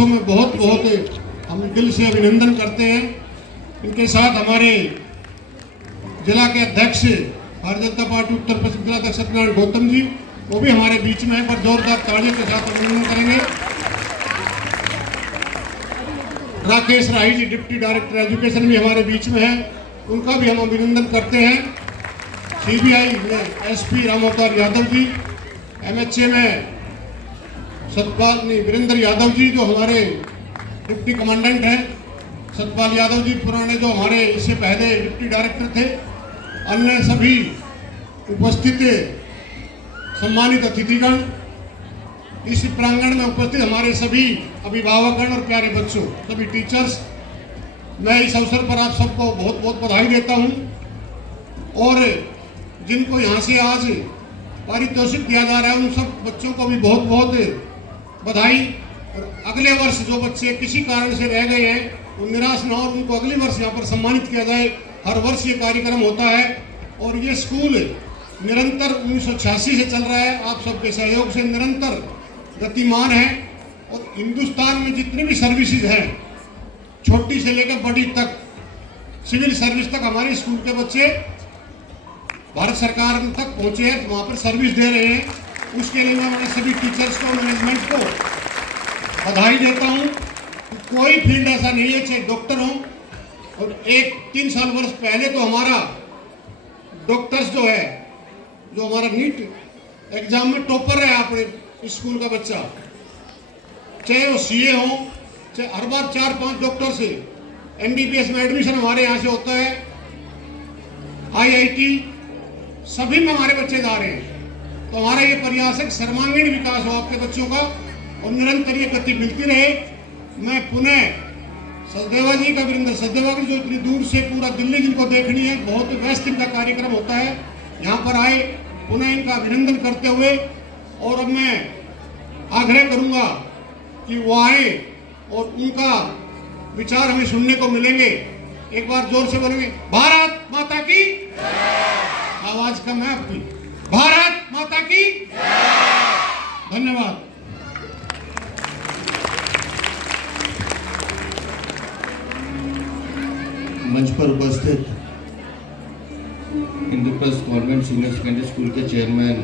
बच्चों में बहुत बहुत हम दिल से अभिनंदन करते हैं। इनके साथ हमारे जिला के अध्यक्ष भारतीय जनता पार्टी उत्तर पश्चिम जिला अध्यक्ष सत्यनारायण गौतम जी, वो भी हमारे बीच में है, पर जोरदार तालियों के साथ अभिनंदन करेंगे। राकेश राही जी डिप्टी डायरेक्टर एजुकेशन भी हमारे बीच में है, उनका भी हम अभिनंदन करते हैं। सीबीआई में एसपी राम अवतार यादव जी, एमएचए में वीरेंद्र यादव जी जो हमारे डिप्टी कमांडेंट हैं, सतपाल यादव जी पुराने जो हमारे इससे पहले डिप्टी डायरेक्टर थे, अन्य सभी उपस्थित सम्मानित अतिथिगण, इस प्रांगण में उपस्थित हमारे सभी अभिभावकगण और प्यारे बच्चों, सभी टीचर्स, मैं इस अवसर पर आप सबको बहुत बहुत बधाई देता हूं। और जिनको यहाँ से आज पारितोषिक दिया जा रहा है उन सब बच्चों को भी बहुत बहुत बधाई। और अगले वर्ष जो बच्चे किसी कारण से रह गए हैं वो निराश न हो, उनको अगले वर्ष यहाँ पर सम्मानित किया जाए। हर वर्ष ये कार्यक्रम होता है और ये स्कूल निरंतर 1986 से चल रहा है, आप सबके सहयोग से निरंतर गतिमान है। और हिंदुस्तान में जितनी भी सर्विसेज हैं, छोटी से लेकर बड़ी तक, सिविल सर्विस तक हमारे स्कूल के बच्चे भारत सरकार तक पहुंचे हैं, वहाँ पर सर्विस दे रहे हैं। उसके लिए मैं सभी टीचर्स को, मैनेजमेंट को बधाई देता हूँ। कोई फील्ड ऐसा नहीं है, चाहे डॉक्टर हो, और 3 साल वर्ष पहले तो हमारा डॉक्टर्स जो है, जो हमारा नीट एग्जाम में टॉपर है अपने स्कूल का बच्चा, चाहे वो सीए हो, चाहे हर बार 4-5 डॉक्टर से एमबीबीएस में एडमिशन हमारे यहाँ से होता है, आईआईटी सभी में हमारे बच्चे जा रहे हैं। तो हमारा ये प्रयास है सर्वांगीण विकास हो आपके बच्चों का और निरंतर ये गति मिलती रहे। मैं पुनः सचदेवा जी का, वीरेंद्र सचदेवा जी जो इतनी दूर से पूरा दिल्ली जिनको देखनी है, बहुत व्यस्त इनका कार्यक्रम होता है, यहाँ पर आए, पुनः इनका अभिनंदन करते हुए, और अब मैं आग्रह करूँगा कि वो आए और उनका विचार हमें सुनने को मिलेंगे। एक बार जोर से बोलेंगे, भारत माता की, आवाज कम है आपकी, भारत माता की। धन्यवाद। मंच पर उपस्थित Indraprastha government senior secondary school के चेयरमैन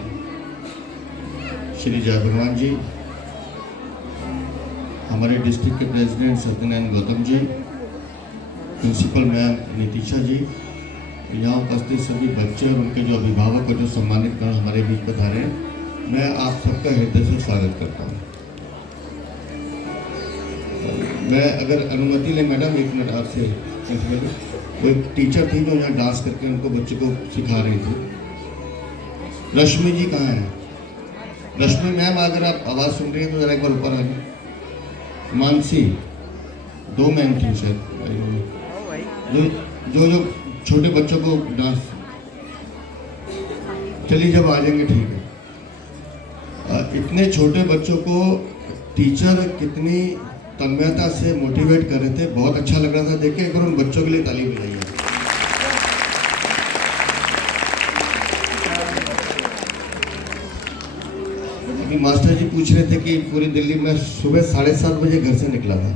श्री जय भगवान जी, हमारे डिस्ट्रिक्ट के president Satyanarayan Gautam ji, principal ma'am Nitisha जी, यहाँ उपस्थित सभी बच्चे और उनके जो अभिभावक और जो सम्मानित गण हमारे बीच पधारे हैं, मैं आप सबका हृदय से स्वागत करता हूँ। मैं अगर अनुमति ले मैडम, 1 मिनट आपसे। वो एक टीचर थी जो यहाँ डांस करके उनको बच्चे को सिखा रही थी। रश्मि जी कहाँ हैं? रश्मि मैम, अगर आप आवाज़ सुन रही हैं तो जरा एक बार ऊपर आ जाए। मानसी, 2 मैम थी शायद, जो छोटे बच्चों को डांस, चलिए जब आ जाएंगे ठीक है। इतने छोटे बच्चों को टीचर कितनी तन्मयता से मोटिवेट कर रहे थे, बहुत अच्छा लग रहा था देख के। एक बार उन बच्चों के लिए ताली बजाइए। अभी मास्टर जी पूछ रहे थे कि पूरी दिल्ली में सुबह 7:30 बजे घर से निकला था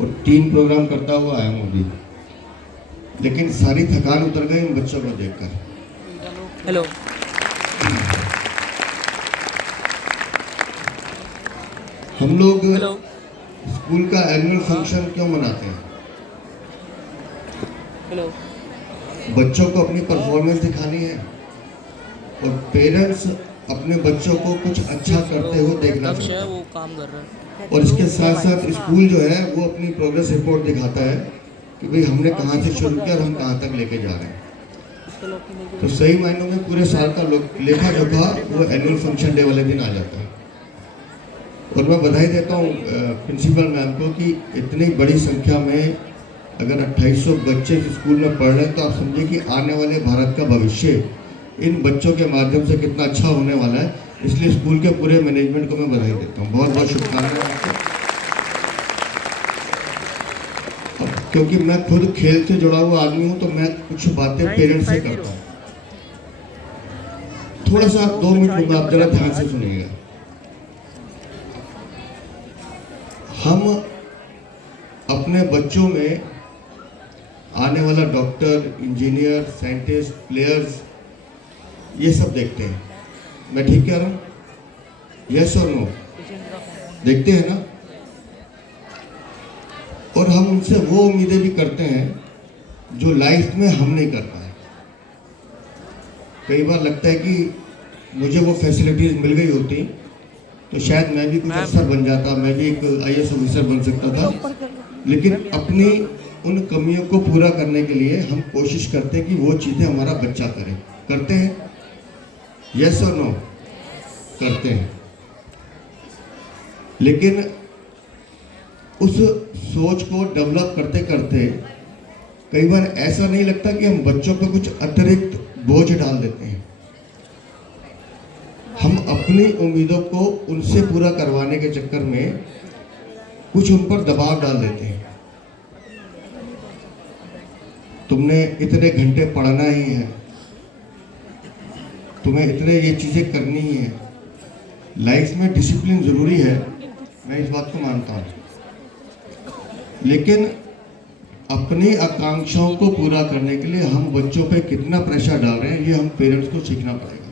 और 3 प्रोग्राम करता हुआ आया हूँ अभी, लेकिन सारी थकान उतर गई उन बच्चों को देखकर। हेलो, हम लोग स्कूल का एनुअल फंक्शन क्यों मनाते हैं? हेलो, बच्चों को अपनी परफॉर्मेंस दिखानी है और पेरेंट्स अपने बच्चों को कुछ अच्छा करते हुए देखना चाहते हैं। वो काम कर रहा है। और इसके साथ साथ स्कूल जो है वो अपनी प्रोग्रेस रिपोर्ट दिखाता है कि भाई हमने कहाँ से शुरू किया और हम कहाँ तक लेके जा रहे हैं। तो सही मायनों में पूरे साल का लेखा जोखा वो एनुअल फंक्शन डे वाले दिन आ जाता है। और मैं बधाई देता हूँ प्रिंसिपल मैम को कि इतनी बड़ी संख्या में अगर 2800 बच्चे स्कूल में पढ़ रहे हैं तो आप समझिए कि आने वाले भारत का भविष्य इन बच्चों के माध्यम से कितना अच्छा होने वाला है। इसलिए स्कूल के पूरे मैनेजमेंट को मैं बधाई देता हूँ, बहुत बहुत शुभकामनाएं आपको। क्योंकि मैं खुद खेल से जुड़ा हुआ आदमी हूँ तो मैं कुछ बातें पेरेंट्स से करता हूँ। थोड़ा सा 2 मिनट लूंगा, आप जरा ध्यान से सुनिएगा। हम अपने बच्चों में आने वाला डॉक्टर, इंजीनियर, साइंटिस्ट, प्लेयर्स, ये सब देखते हैं। मैं ठीक कह रहा हूँ? यस और नो? देखते हैं ना? और हम उनसे वो उम्मीदें भी करते हैं जो लाइफ में हम नहीं कर पाए। कई बार लगता है कि मुझे वो फैसिलिटीज़ मिल गई होती तो शायद मैं भी कुछ अफसर बन जाता, मैं भी एक IAS ऑफिसर बन सकता था। लेकिन अपनी उन कमियों को पूरा करने के लिए हम कोशिश करते हैं कि वो चीज़ें हमारा बच्चा करे। करते हैं? यस और नो? करते हैं। लेकिन उस सोच को डेवलप करते करते कई बार ऐसा नहीं लगता कि हम बच्चों पर कुछ अतिरिक्त बोझ डाल देते हैं। हम अपनी उम्मीदों को उनसे पूरा करवाने के चक्कर में कुछ उन पर दबाव डाल देते हैं। तुमने इतने घंटे पढ़ना ही है, तुम्हें इतने ये चीज़ें करनी ही है। लाइफ में डिसिप्लिन ज़रूरी है, मैं इस बात को मानता हूँ। लेकिन अपनी आकांक्षाओं को पूरा करने के लिए हम बच्चों पे कितना प्रेशर डाल रहे हैं, ये हम पेरेंट्स को सीखना पड़ेगा।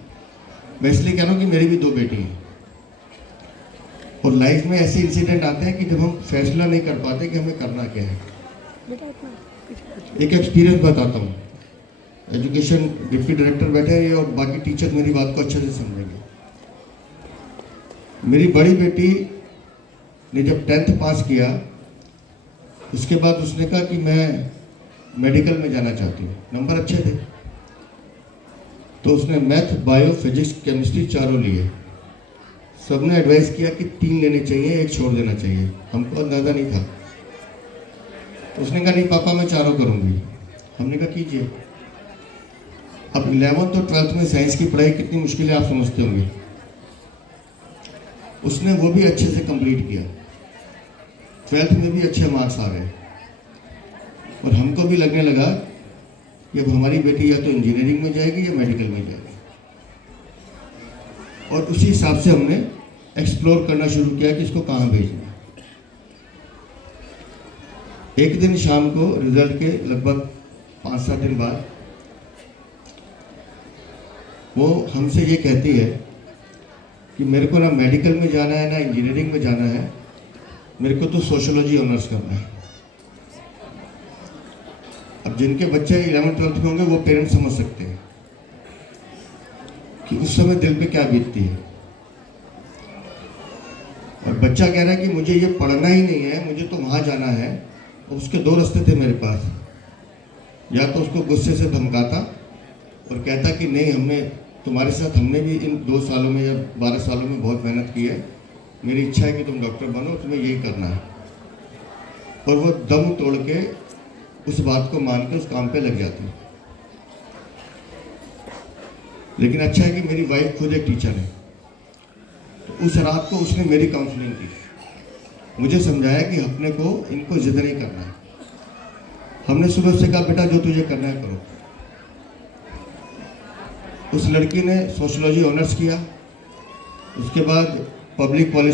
मैं इसलिए कह रहा हूँ कि मेरी भी 2 बेटी हैं और लाइफ में ऐसे इंसिडेंट आते हैं कि जब हम फैसला नहीं कर पाते कि हमें करना क्या है। एक एक्सपीरियंस बताता हूँ। एजुकेशन डिप्टी डायरेक्टर बैठे हैं और बाकी टीचर मेरी बात को अच्छे से समझेंगे। मेरी बड़ी बेटी ने जब 10th पास किया, उसके बाद उसने कहा कि मैं मेडिकल में जाना चाहती हूँ। नंबर अच्छे थे तो उसने मैथ, बायो, फिजिक्स, केमिस्ट्री चारों लिए। सबने एडवाइस किया कि 3 लेने चाहिए, 1 छोड़ देना चाहिए। हमको अंदाज़ा नहीं था। तो उसने कहा नहीं पापा मैं चारों करूँगी। हमने कहा कीजिए। अब 11th और 12th में साइंस की पढ़ाई कितनी मुश्किल है आप समझते होंगे। उसने वो भी अच्छे से कंप्लीट किया। 12th में भी अच्छे मार्क्स आ गए और हमको भी लगने लगा कि अब हमारी बेटी या तो इंजीनियरिंग में जाएगी या मेडिकल में जाएगी। और उसी हिसाब से हमने एक्सप्लोर करना शुरू किया कि इसको कहाँ भेजना। एक दिन शाम को रिजल्ट के लगभग 5-7 दिन बाद वो हमसे ये कहती है कि मेरे को ना मेडिकल में जाना है ना इंजीनियरिंग में जाना है, मेरे को तो सोशियोलॉजी ऑनर्स करना है। अब जिनके बच्चे 11th-12th में होंगे वो पेरेंट्स समझ सकते हैं कि उस समय दिल पे क्या बीतती है। और बच्चा कह रहा है कि मुझे ये पढ़ना ही नहीं है, मुझे तो वहाँ जाना है। और उसके 2 रास्ते थे मेरे पास। या तो उसको गुस्से से धमकाता और कहता कि नहीं तुम्हारे साथ हमने भी इन 2 सालों में या 12 सालों में बहुत मेहनत की है, मेरी इच्छा है कि तुम डॉक्टर बनो, तुम्हें यही करना है। और वो दम तोड़ के उस बात को मान के उस काम पे लग जाती। लेकिन अच्छा है कि मेरी वाइफ खुद एक टीचर है। तो उस रात को उसने मेरी काउंसलिंग की, मुझे समझाया कि अपने को इनको जिद नहीं करना है। हमने सुबह से कहा बेटा जो तुझे करना है करो। उस लड़की ने सोशियोलॉजी ऑनर्स किया, उसके बाद पब्लिक पॉलिसी